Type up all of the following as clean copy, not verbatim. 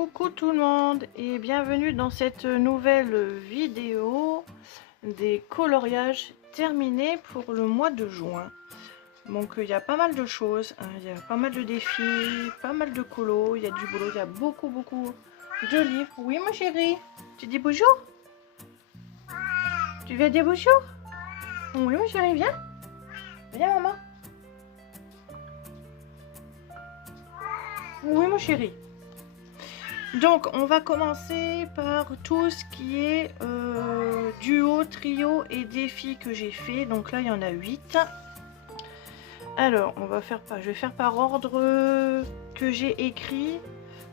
Coucou tout le monde et bienvenue dans cette nouvelle vidéo des coloriages terminés pour le mois de juin. Donc il y a pas mal de choses, hein, il y a pas mal de défis, pas mal de colos, il y a du boulot, il y a beaucoup de livres. Oui ma chérie, tu dis bonjour? Tu viens dire bonjour? Oui ma chérie, viens. Viens maman. Oui mon chéri. Donc on va commencer par tout ce qui est duo, trio et défi que j'ai fait. Donc là il y en a 8. Alors on va faire je vais faire par ordre que j'ai écrit.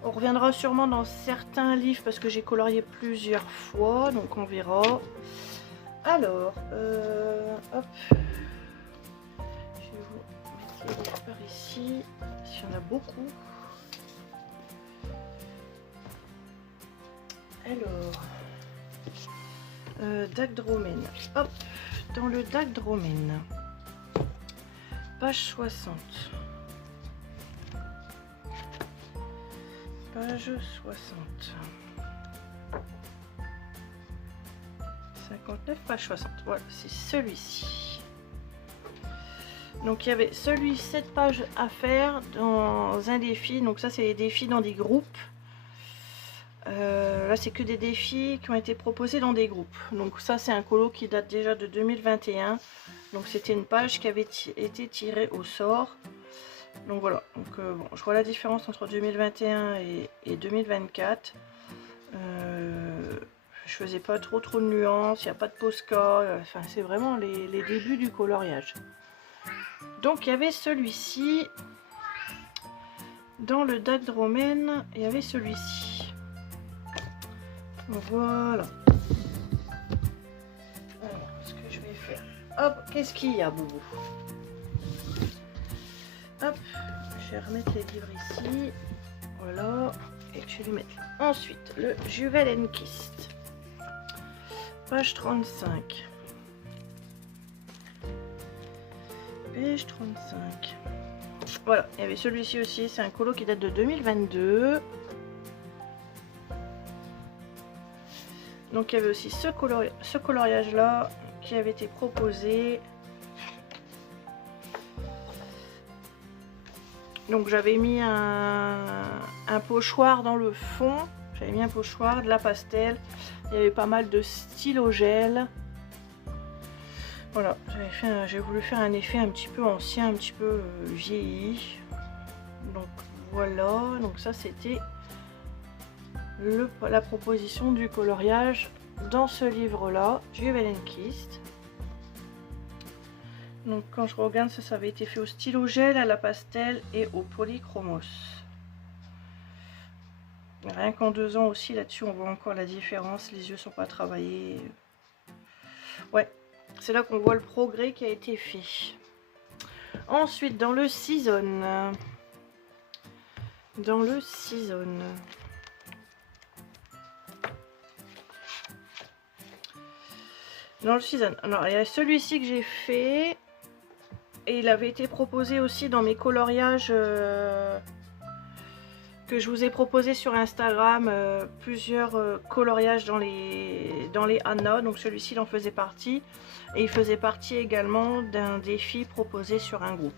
On reviendra sûrement dans certains livres parce que j'ai colorié plusieurs fois, donc on verra. Alors hop, je vais vous mettre les livres par ici, il y en a beaucoup. Alors, Dagdromen. Hop, dans le Dagdromen, page 60. Page 60. 59, page 60. Voilà, c'est celui-ci. Donc il y avait celui 7 pages à faire dans un défi. Donc ça c'est les défis dans des groupes. Là c'est que des défis qui ont été proposés dans des groupes. Donc ça c'est un colo qui date déjà de 2021. Donc c'était une page qui avait été tirée au sort. Donc voilà, donc, bon, je vois la différence entre 2021 et 2024. Je faisais pas trop de nuances, il n'y a pas de Posca. Enfin c'est vraiment les débuts du coloriage. Donc il y avait celui-ci. Dans le Dagdromen, il y avait celui-ci. Voilà. Alors, ce que je vais faire. Hop, qu'est-ce qu'il y a, Boubou? Hop, je vais remettre les livres ici. Voilà. Et je vais les mettre là. Ensuite, le Juwelen-Kist. Page 35. Page 35. Voilà, il y avait celui-ci aussi. C'est un colo qui date de 2022. Donc il y avait aussi ce coloriage là qui avait été proposé. Donc j'avais mis un pochoir dans le fond. J'avais mis un pochoir, de la pastel. Il y avait pas mal de stylo gel. Voilà, j'ai voulu faire un effet un petit peu ancien, un petit peu vieilli. Donc voilà, donc ça c'était la proposition du coloriage dans ce livre là, Juwelen-Kist. Donc quand je regarde, ça avait été fait au stylo gel, à la pastel et au polychromos. Rien qu'en 2 ans aussi, là-dessus on voit encore la différence, les yeux sont pas travaillés. Ouais, c'est là qu'on voit le progrès qui a été fait. Ensuite dans le Season. Dans le Season. Dans le Season. Alors il y a celui-ci que j'ai fait. Et il avait été proposé aussi dans mes coloriages que je vous ai proposé sur Instagram. Plusieurs coloriages dans les Anna. Donc celui-ci il en faisait partie. Et il faisait partie également d'un défi proposé sur un groupe.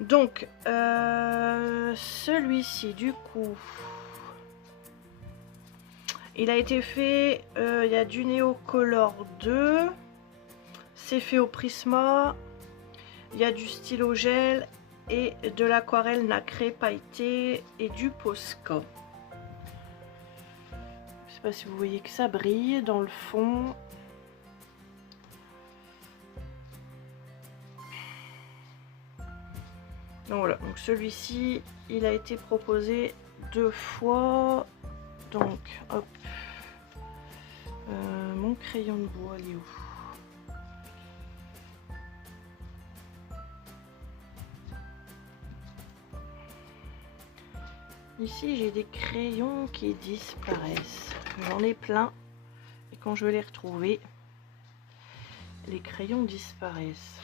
Donc celui-ci du coup... Il a été fait, il y a du Neo Color 2, c'est fait au Prisma, il y a du stylo gel et de l'aquarelle nacré pailleté et du Posca. Je sais pas si vous voyez que ça brille dans le fond. Donc voilà, donc celui-ci, il a été proposé 2 fois. Donc, hop, mon crayon de bois, il est où? Ici, j'ai des crayons qui disparaissent. J'en ai plein. Et quand je vais les retrouver, les crayons disparaissent.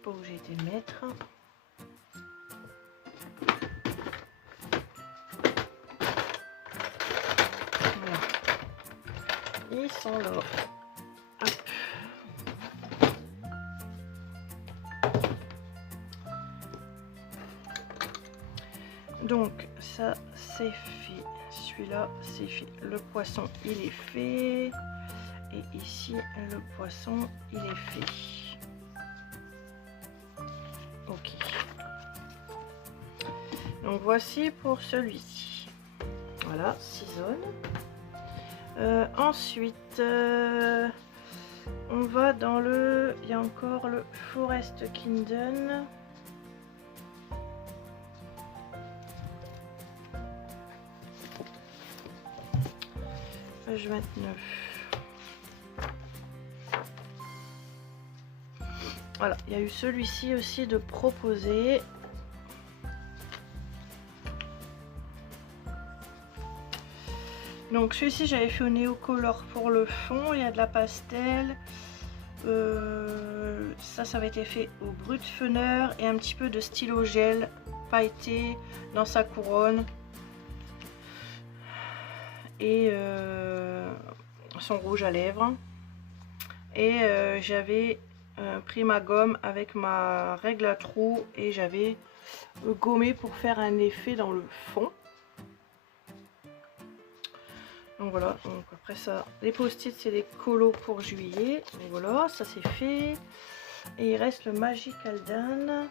sais pas où j'ai été le mettre. Voilà. Ils sont là. Hop. Donc ça c'est fait. Celui-là c'est fait. Le poisson il est fait. Et ici le poisson il est fait. Ok. Donc voici pour celui-ci. Voilà, 6 zones. Ensuite, on va dans le... Il y a encore le Forest Kingdom. Page 29. Voilà, il y a eu celui-ci aussi de proposer. Donc celui-ci j'avais fait au Neocolor pour le fond, il y a de la pastel. Ça avait été fait au brut feneur et un petit peu de stylo gel pailleté dans sa couronne. Et son rouge à lèvres. Et j'avais pris ma gomme avec ma règle à trous et j'avais gommé pour faire un effet dans le fond. Donc voilà, donc après ça, les post-it c'est des colos pour juillet. Donc voilà, ça c'est fait. Et il reste le Magical Dan.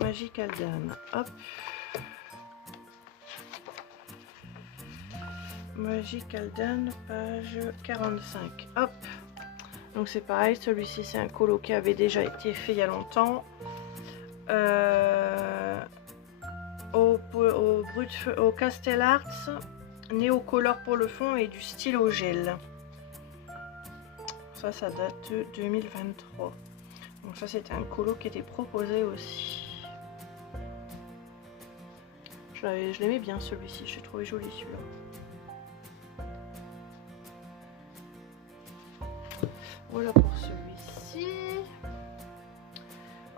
Magical Dan, hop. Magical Dan, page 45, hop. Donc c'est pareil, celui-ci c'est un colo qui avait déjà été fait il y a longtemps. Au Castel Arts, Neocolor pour le fond et du stylo gel. Ça date de 2023. Donc ça c'était un colo qui était proposé aussi. Je l'aimais bien celui-ci, j'ai trouvé joli celui-là. Voilà pour celui-ci.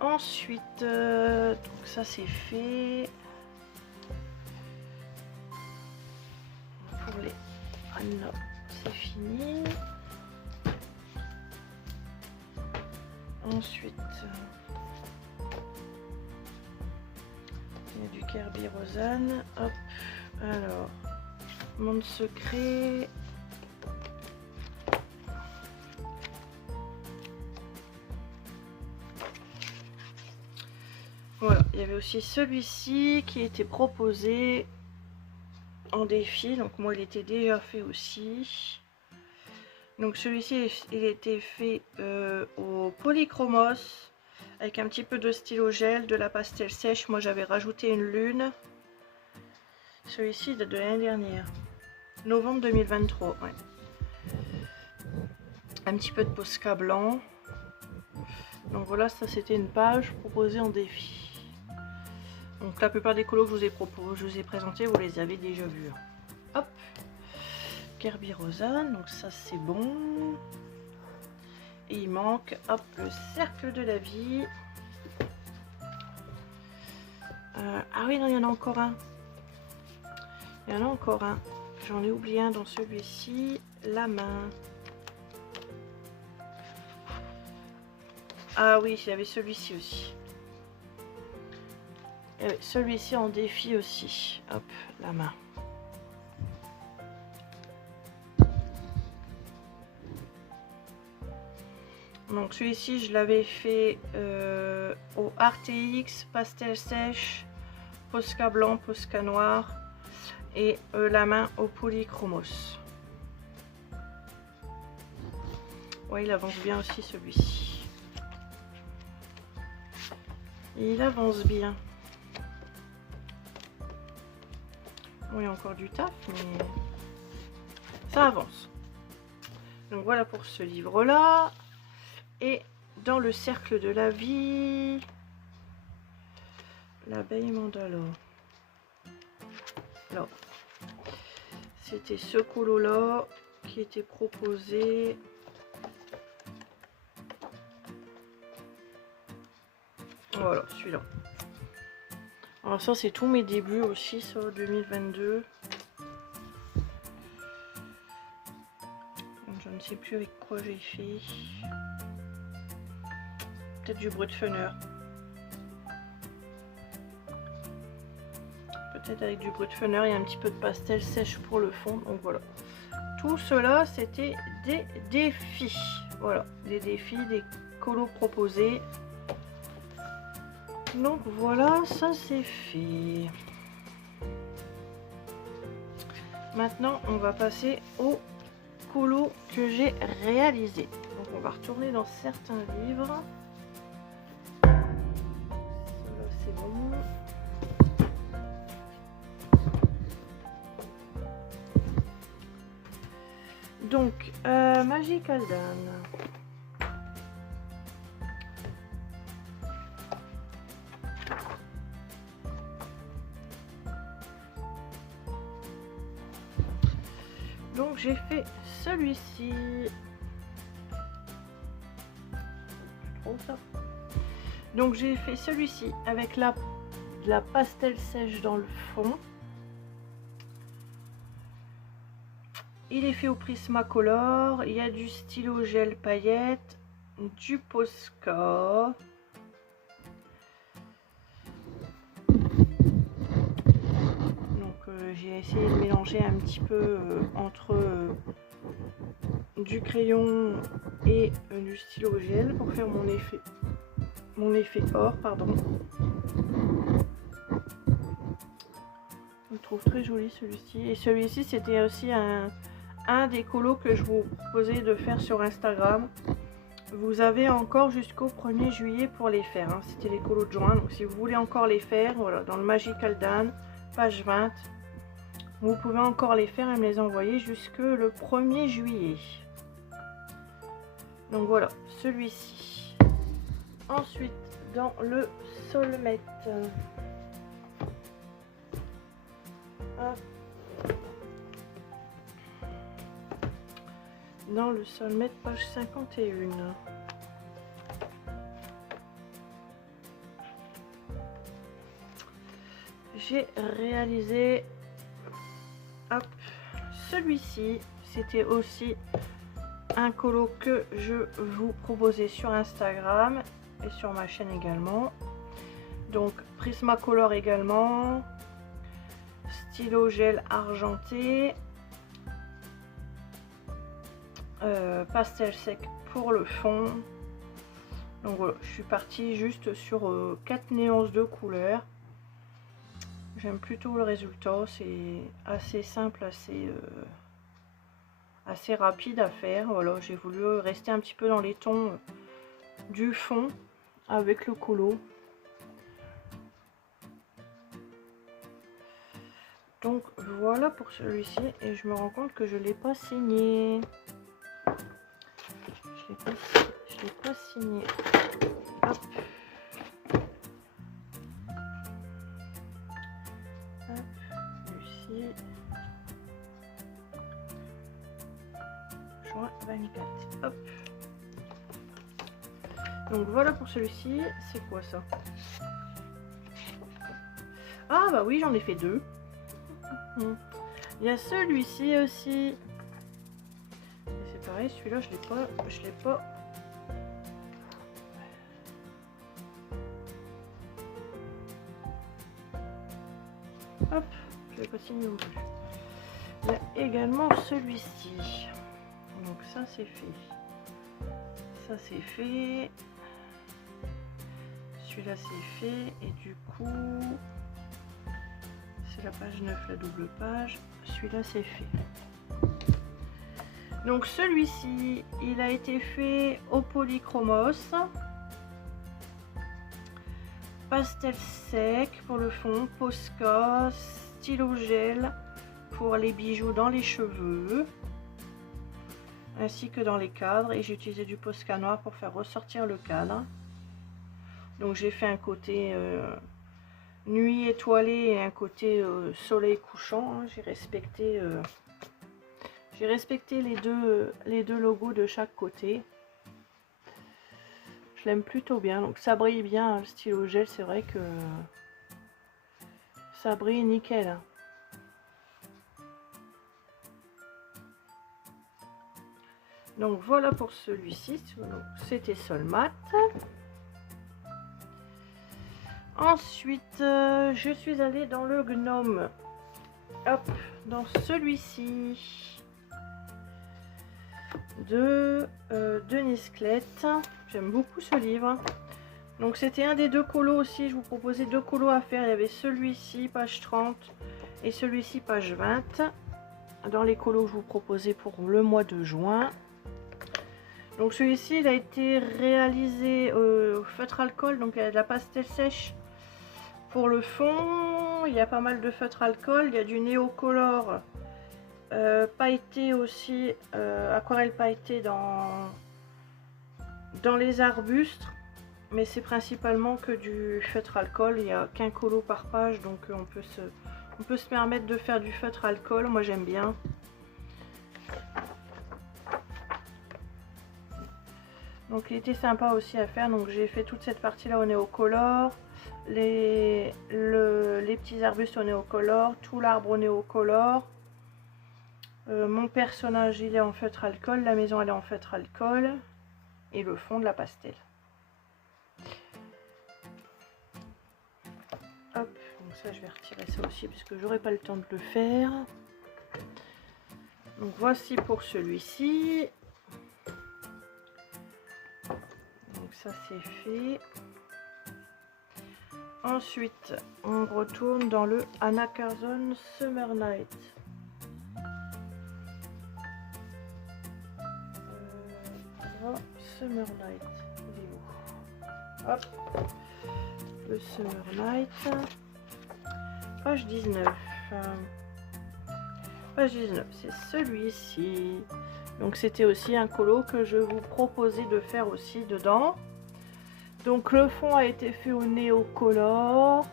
Ensuite, donc ça c'est fait. Pour les Anna, c'est fini. Ensuite, il y a du Kirby Rosanne. Hop, alors, Monde secret. Voilà, il y avait aussi celui-ci qui était proposé en défi. Donc moi, il était déjà fait aussi. Donc celui-ci, il était fait au polychromos avec un petit peu de stylo gel, de la pastel sèche. Moi, j'avais rajouté une lune. Celui-ci date de l'année dernière, novembre 2023. Ouais. Un petit peu de Posca blanc. Donc voilà, ça c'était une page proposée en défi. Donc la plupart des colos que je vous ai présentés, vous les avez déjà vus. Hop, Kirby Rosanne, donc ça c'est bon. Et il manque, hop, le cercle de la vie. Ah oui, non, il y en a encore un. Il y en a encore un. J'en ai oublié un dans celui-ci. La main. Ah oui, il y avait celui-ci aussi. Celui-ci en défi aussi. Hop, la main. Donc celui-ci, je l'avais fait au RTX, pastel sèche, Posca blanc, Posca noir. Et la main au polychromos. Ouais, il avance bien aussi celui-ci. Il avance bien. Bon, il y a encore du taf, mais ça avance. Donc voilà pour ce livre-là. Et dans le cercle de la vie, l'abeille mandala. Là, c'était ce colo-là qui était proposé. Voilà, celui-là. Alors ça, c'est tous mes débuts aussi, ça, 2022. Donc, je ne sais plus avec quoi j'ai fait. Peut-être du Brutfunner. Peut-être avec du Brutfunner et un petit peu de pastel sèche pour le fond. Donc voilà. Tout cela, c'était des défis. Voilà, des défis, des colos proposés. Donc voilà, ça c'est fait. Maintenant, on va passer au colo que j'ai réalisé. Donc on va retourner dans certains livres. Cela c'est bon. Donc, Magical Dan. Donc j'ai fait celui-ci. Donc j'ai fait celui-ci avec la pastel sèche dans le fond. Il est fait au Prismacolor. Il y a du stylo gel paillettes, du Posca. J'ai essayé de mélanger un petit peu entre du crayon et du stylo gel pour faire mon effet or, pardon. Je le trouve très joli celui-ci. Et celui-ci, c'était aussi un des colos que je vous proposais de faire sur Instagram. Vous avez encore jusqu'au 1er juillet pour les faire. Hein. C'était les colos de juin. Donc si vous voulez encore les faire, voilà, dans le Magical Dan, page 20. Vous pouvez encore les faire et me les envoyer jusque le 1er juillet. Donc voilà, celui-ci. Ensuite, dans le Solmette. Dans le Solmette, page 51. J'ai réalisé celui-ci. C'était aussi un colo que je vous proposais sur Instagram et sur ma chaîne également. Donc Prismacolor également, stylo gel argenté, pastel sec pour le fond. Donc voilà, je suis partie juste sur 4 nuances de couleurs. J'aime plutôt le résultat, c'est assez simple, assez rapide à faire. Voilà, j'ai voulu rester un petit peu dans les tons du fond avec le colo. Donc voilà pour celui-ci, et je me rends compte que je ne l'ai pas signé. Je l'ai pas signé. Hop. Celui-ci. Juin 24. Hop. Donc voilà pour celui-ci. C'est quoi ça? Ah bah oui, j'en ai fait deux. Il y a celui-ci aussi. C'est pareil, celui-là je l'ai pas. Hop, je l'ai pas signé non plus. Il y a également celui-ci. Donc ça c'est fait. Ça c'est fait. Celui-là c'est fait. Et du coup, c'est la page 9, la double page. Celui-là c'est fait. Donc celui-ci, il a été fait au polychromos. Pastel sec pour le fond, Posca, stylo gel pour les bijoux dans les cheveux, ainsi que dans les cadres. Et j'ai utilisé du Posca noir pour faire ressortir le cadre. Donc j'ai fait un côté nuit étoilée et un côté soleil couchant. Hein. J'ai respecté les deux logos de chaque côté. Je l'aime plutôt bien. Donc ça brille bien, hein, le stylo gel. C'est vrai que ça brille nickel. Hein. Donc voilà pour celui-ci. C'était sol mat. Ensuite, je suis allée dans le gnome. Hop, dans celui-ci de Denise Klett. J'aime beaucoup ce livre. Donc c'était un des deux colos aussi. Je vous proposais deux colos à faire. Il y avait celui-ci, page 30, et celui-ci, page 20. Dans les colos que je vous proposais pour le mois de juin. Donc celui-ci, il a été réalisé au feutre alcool. Donc il y a de la pastel sèche. Pour le fond, il y a pas mal de feutre alcool, il y a du néocolor pailleté aussi, aquarelle pailletée dans les arbustes, mais c'est principalement que du feutre alcool, il n'y a qu'un colo par page, donc on peut se permettre de faire du feutre alcool, moi j'aime bien. Donc il était sympa aussi à faire, donc j'ai fait toute cette partie là au néocolor. Les petits arbustes au néocolor, tout l'arbre au néocolor. Mon personnage il est en feutre alcool, la maison elle est en feutre alcool et le fond de la pastel. Hop, donc ça je vais retirer ça aussi parce que j'aurai pas le temps de le faire. Donc voici pour celui-ci. Donc ça c'est fait. Ensuite, on retourne dans le Anna-Curzon Summer Night. Summer Night, il est où? Hop, le Summer Night, page 19. Page 19, c'est celui-ci. Donc c'était aussi un colo que je vous proposais de faire aussi dedans. Donc le fond a été fait au néocolor,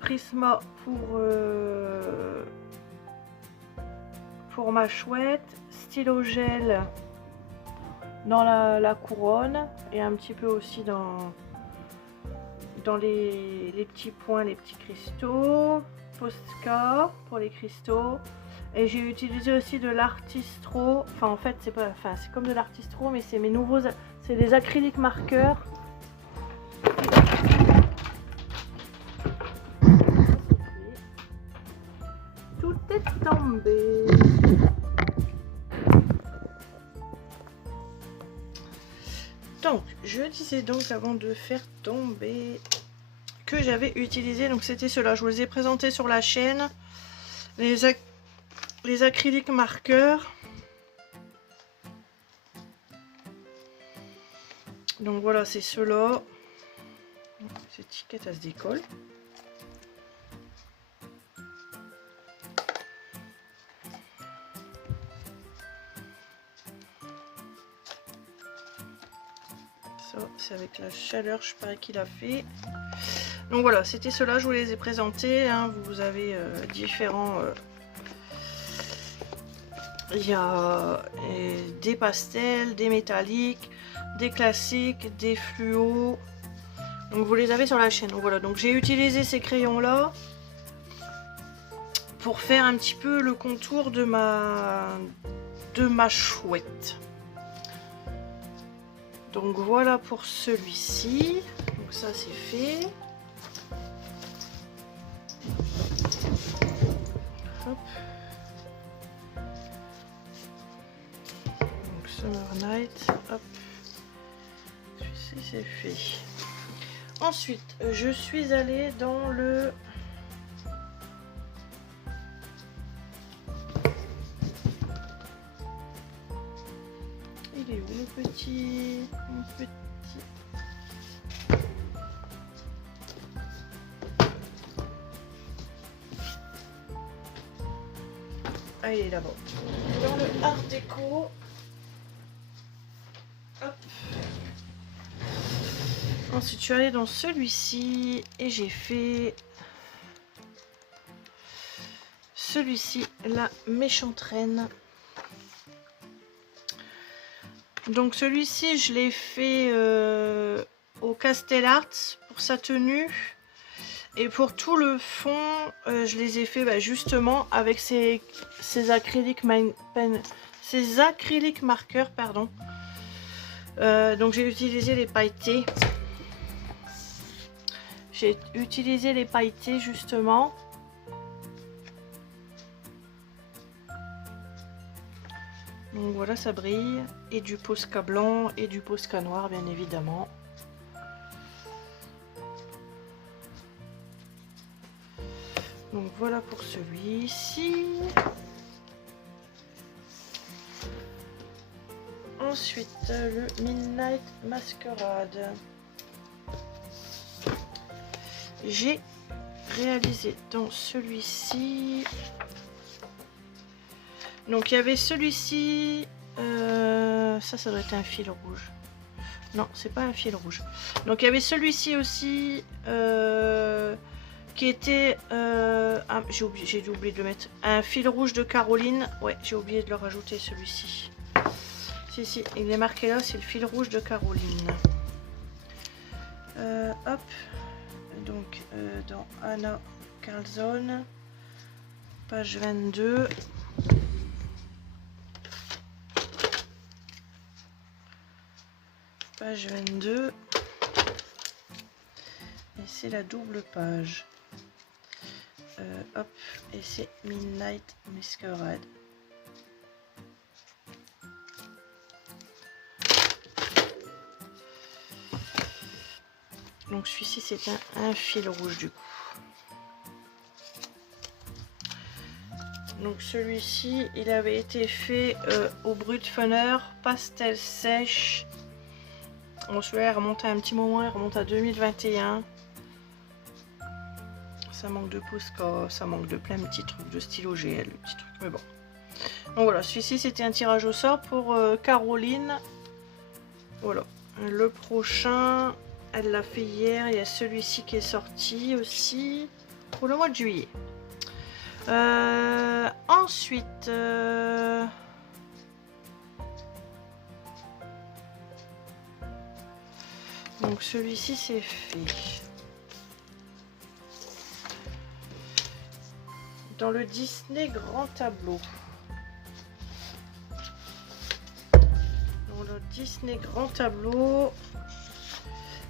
Prisma pour ma chouette, stylo gel dans la couronne et un petit peu aussi dans les petits points, les petits cristaux, Posca pour les cristaux. Et j'ai utilisé aussi de l'artistro, enfin en fait c'est pas, enfin c'est comme de l'artistro mais c'est mes nouveaux, c'est des acryliques marqueurs. Tout est tombé. Donc je disais donc avant de faire tomber que j'avais utilisé, donc c'était cela, je vous les ai présentés sur la chaîne, les acryliques marqueurs. Donc voilà, c'est ceux-là. Cette étiquette, elle se décolle. Ça, c'est avec la chaleur, je parie qu'il a fait. Donc voilà, c'était ceux-là, je vous les ai présentés. Hein. Vous avez différents... Il y a des pastels, des métalliques, des classiques, des fluos. Donc vous les avez sur la chaîne. Donc voilà, donc j'ai utilisé ces crayons là pour faire un petit peu le contour de ma chouette. Donc voilà pour celui-ci. Donc ça c'est fait. Hop. Donc Summer Night. Hop. Celui-ci c'est fait. Ensuite, je suis allée dans le... Il est où le petit... Ah, il est là-bas. Dans le Art Déco. Hop. Ensuite, je suis allée dans celui-ci et j'ai fait celui-ci, la méchante reine. Donc celui-ci, je l'ai fait au Castellart pour sa tenue. Et pour tout le fond, je les ai fait justement avec ces acryliques marqueurs, pardon. Donc j'ai utilisé les pailletés. J'ai utilisé les pailletés justement. Donc voilà, ça brille. Et du Posca blanc et du Posca noir, bien évidemment. Donc voilà pour celui-ci. Ensuite, le Midnight Masquerade. J'ai réalisé dans celui-ci. Donc il y avait celui-ci. Ça doit être un fil rouge. Non, c'est pas un fil rouge. Donc il y avait celui-ci aussi. Qui était ah, j'ai oublié de le mettre, un fil rouge de Caroline. Ouais, j'ai oublié de le rajouter, celui-ci. Si, il est marqué là, c'est le fil rouge de Caroline. Hop, donc dans Anna Carlson, page 22. Page 22. Et c'est la double page. Hop, et c'est Midnight Masquerade. Donc celui-ci c'est un fil rouge du coup. Donc celui-ci il avait été fait au brut funner pastel sèche. On se celui-là remonte à un petit moment, il remonte à 2021. Ça manque de Posca, ça manque de plein de petits trucs de stylo GL, petits trucs, mais bon. Donc voilà, celui-ci c'était un tirage au sort pour Caroline. Voilà. Le prochain, elle l'a fait hier. Il y a celui-ci qui est sorti aussi pour le mois de juillet. Ensuite, donc celui-ci c'est fait. Dans le Disney Grand Tableau. Dans le Disney Grand Tableau,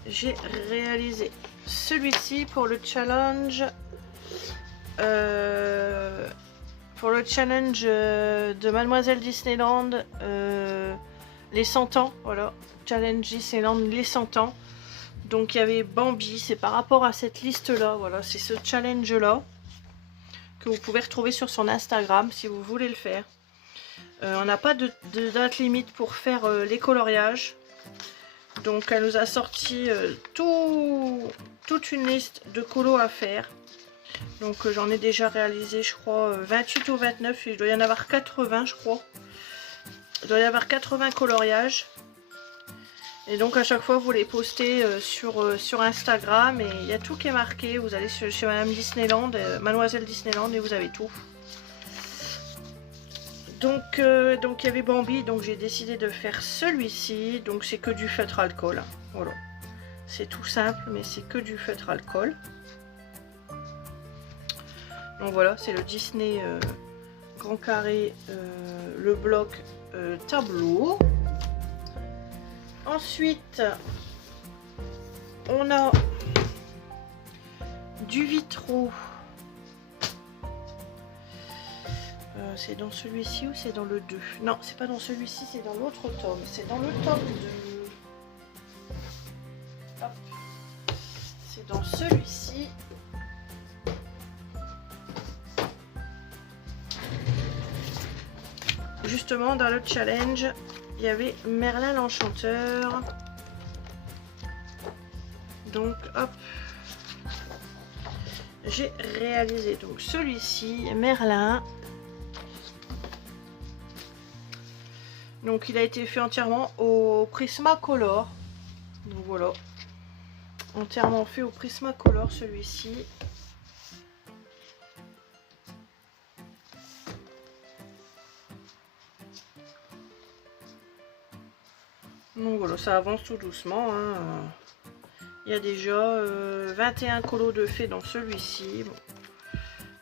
j'ai réalisé celui-ci pour le challenge. De Mademoiselle Disneyland, les 100 ans. Voilà, challenge Disneyland les 100 ans. Donc il y avait Bambi, c'est par rapport à cette liste là. Voilà, c'est ce challenge là que vous pouvez retrouver sur son Instagram si vous voulez le faire. On n'a pas de date limite pour faire les coloriages. Donc elle nous a sorti toute une liste de colos à faire. Donc j'en ai déjà réalisé je crois 28 ou 29. Il doit y en avoir 80 je crois. Il doit y avoir 80 coloriages. Et donc à chaque fois vous les postez sur Instagram et il y a tout qui est marqué. Vous allez chez Madame Disneyland, Mademoiselle Disneyland et vous avez tout. Donc il y avait Bambi, donc j'ai décidé de faire celui-ci. Donc c'est que du feutre alcool. Voilà. C'est tout simple mais c'est que du feutre alcool. Donc voilà, c'est le Disney Grand Carré, le bloc tableau. Ensuite, on a du Vitro. C'est dans celui-ci ou c'est dans le 2? Non, c'est pas dans celui-ci, c'est dans l'autre tome. C'est dans le tome 2. Hop. C'est dans celui-ci. Justement, dans le challenge, il y avait Merlin l'Enchanteur. Donc, hop. J'ai réalisé donc celui-ci, Merlin. Donc, il a été fait entièrement au Prismacolor. Donc, voilà. Entièrement fait au Prismacolor, celui-ci. Donc voilà, ça avance tout doucement, hein. Il y a déjà 21 colos de fait dans celui-ci. Bon,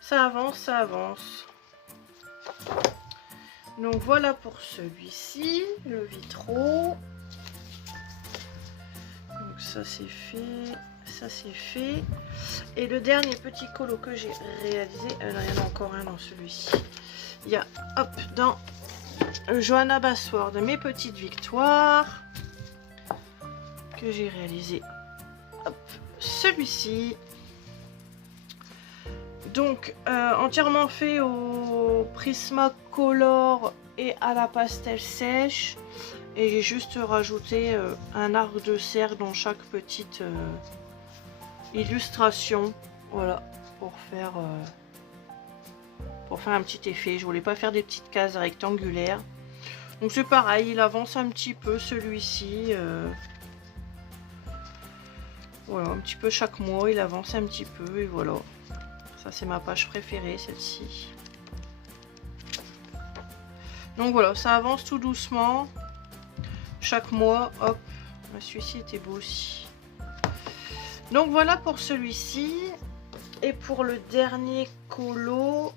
ça avance, ça avance. Donc voilà pour celui-ci, le vitro. Donc ça c'est fait, ça c'est fait. Et le dernier petit colo que j'ai réalisé, il y en a encore un dans celui-ci. Il y a, hop, dans Johanna Basword, mes petites victoires que j'ai réalisé. Hop, celui-ci. Donc entièrement fait au Prismacolor et à la pastel sèche. Et j'ai juste rajouté un arc de cercle dans chaque petite illustration. Voilà, pour faire un petit effet. Je voulais pas faire des petites cases rectangulaires. Donc c'est pareil, il avance un petit peu celui-ci. Voilà, un petit peu chaque mois, il avance un petit peu et voilà. Ça c'est ma page préférée, celle-ci. Donc voilà, ça avance tout doucement. Chaque mois, hop. Celui-ci était beau aussi. Donc voilà pour celui-ci. Et pour le dernier colo,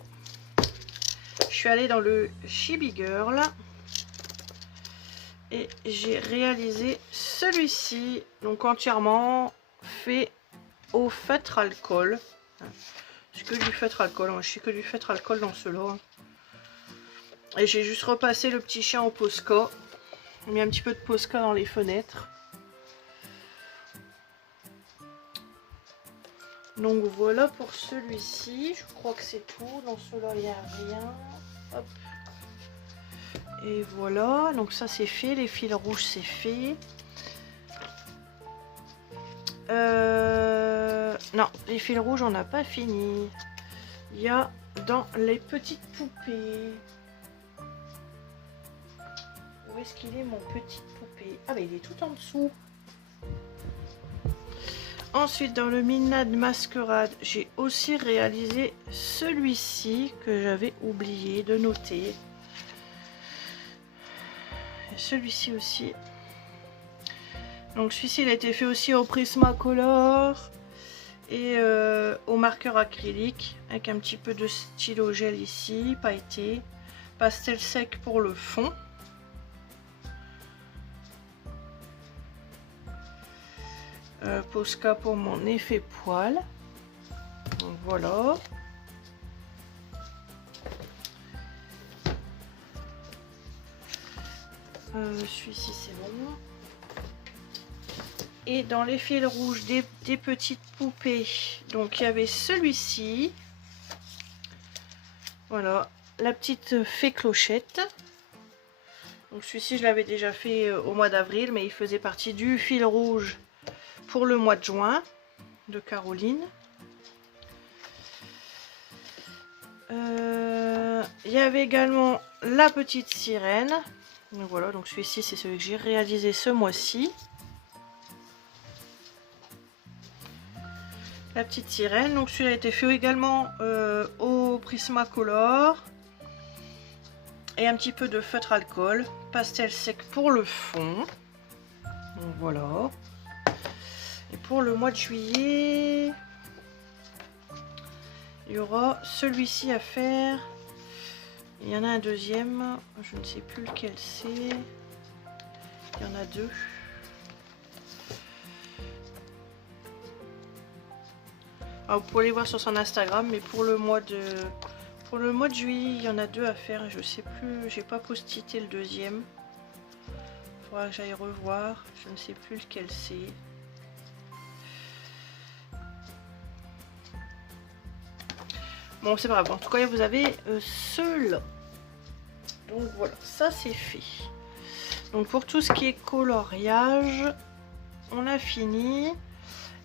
je suis allée dans le Chibi Girl. Et j'ai réalisé celui-ci. Donc entièrement fait au feutre alcool. C'est que du feutre alcool. Je sais que du feutre alcool dans ceux-là. Et j'ai juste repassé le petit chien au Posca. J'ai mis un petit peu de Posca dans les fenêtres. Donc voilà pour celui-ci. Je crois que c'est tout. Dans ceux-là, il n'y a rien. Hop. Et voilà. Donc ça, c'est fait. Les fils rouges, c'est fait. Non, les fils rouges, on n'a pas fini. Il y a dans les petites poupées. Où est-ce qu'il est mon petit poupée? Ah, mais il est tout en dessous. Ensuite, dans le Midnight Masquerade, j'ai aussi réalisé celui-ci que j'avais oublié de noter. Celui-ci aussi. Donc celui-ci, il a été fait aussi au Prismacolor et au marqueur acrylique avec un petit peu de stylo gel ici, pailleté, pastel sec pour le fond. Posca pour mon effet poil. Donc voilà. Celui-ci c'est bon. Et dans les fils rouges des petites poupées, donc il y avait celui-ci. Voilà, la petite fée clochette. Donc celui-ci je l'avais déjà fait au mois d'avril, mais il faisait partie du fil rouge pour le mois de juin de Caroline. Il y avait également la petite sirène. Donc voilà, donc celui-ci c'est celui que j'ai réalisé ce mois-ci. La petite sirène, donc celui-là a été fait également au Prismacolor et un petit peu de feutre alcool, pastel sec pour le fond. Donc voilà. Et pour le mois de juillet, il y aura celui-ci à faire. Il y en a un deuxième, je ne sais plus lequel c'est. Il y en a deux. Alors, vous pouvez les voir sur son Instagram, mais pour le mois de juillet, il y en a deux à faire. Je sais plus, j'ai pas postité le deuxième. Il faudra que j'aille revoir. Je ne sais plus lequel c'est. Bon, c'est pas grave. En tout cas, vous avez ceux-là. Donc voilà, ça c'est fait. Donc pour tout ce qui est coloriage, on a fini.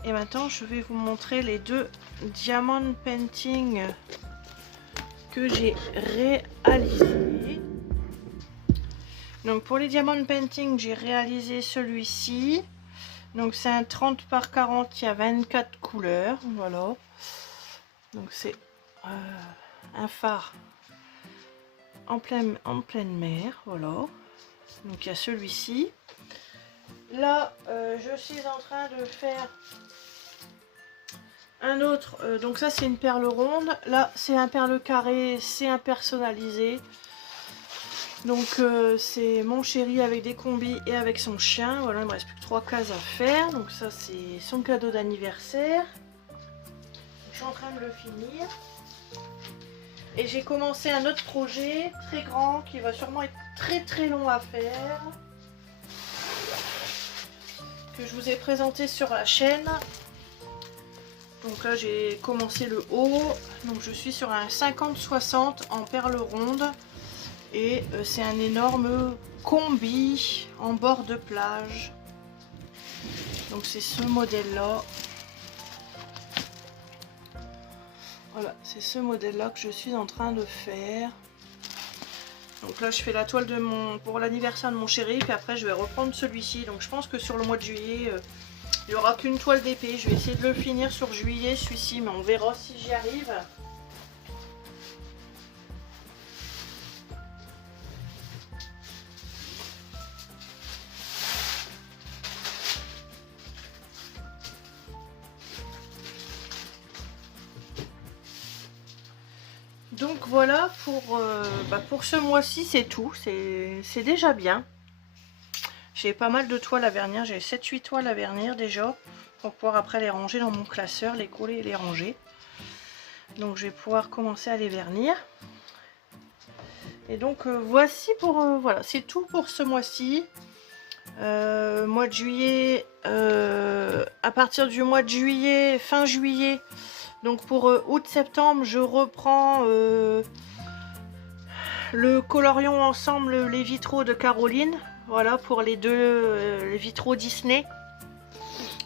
Et maintenant, je vais vous montrer les deux diamond painting que j'ai réalisés. Donc pour les diamond painting, j'ai réalisé celui-ci. Donc c'est un 30 par 40, il y a 24 couleurs. Voilà. Donc c'est un phare en pleine mer. Voilà. Donc il y a celui-ci. Là, je suis en train de faire un autre. Donc ça, c'est une perle ronde. Là, c'est un perle carré, c'est un personnalisé. Donc c'est mon chéri avec des combis et avec son chien. Voilà, il me reste plus que 3 cases à faire. Donc ça, c'est son cadeau d'anniversaire. Je suis en train de le finir. Et j'ai commencé un autre projet très grand qui va sûrement être très long à faire. Que je vous ai présenté sur la chaîne. Donc là, j'ai commencé le haut. Donc je suis sur un 50-60 en perles rondes. Et c'est un énorme combi en bord de plage. Donc c'est ce modèle là. Voilà, c'est ce modèle là que je suis en train de faire. Donc là je fais la toile de pour l'anniversaire de mon chéri. Puis après je vais reprendre celui-ci. Donc je pense que sur le mois de juillet, il n'y aura qu'une toile d'épée. Je vais essayer de le finir sur juillet celui-ci. Mais on verra si j'y arrive. Donc voilà pour ce mois-ci, c'est tout, c'est déjà bien. J'ai pas mal de toiles à vernir, j'ai 7-8 toiles à vernir déjà, pour pouvoir après les ranger dans mon classeur, les coller et les ranger. Donc je vais pouvoir commencer à les vernir. Et donc voici voilà, c'est tout pour ce mois-ci. Mois de juillet, à partir du mois de juillet, fin juillet. Donc pour août-septembre, je reprends le colorion ensemble les vitraux de Caroline. Voilà pour les deux les vitraux Disney.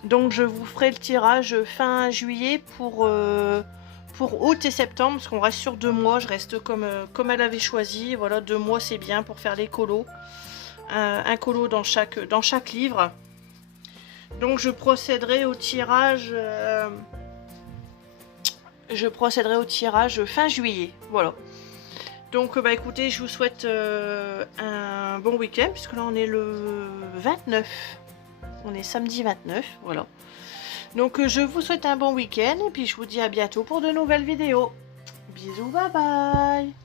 Donc je vous ferai le tirage fin juillet pour août et septembre. Parce qu'on reste sur 2 mois. Je reste comme elle avait choisi. Voilà, 2 mois c'est bien pour faire les colos. Un colo dans chaque livre. Donc je procéderai au tirage... fin juillet, voilà. Donc bah écoutez, je vous souhaite un bon week-end, puisque là on est le 29, on est samedi 29, voilà. Donc je vous souhaite un bon week-end, et puis je vous dis à bientôt pour de nouvelles vidéos. Bisous, bye bye.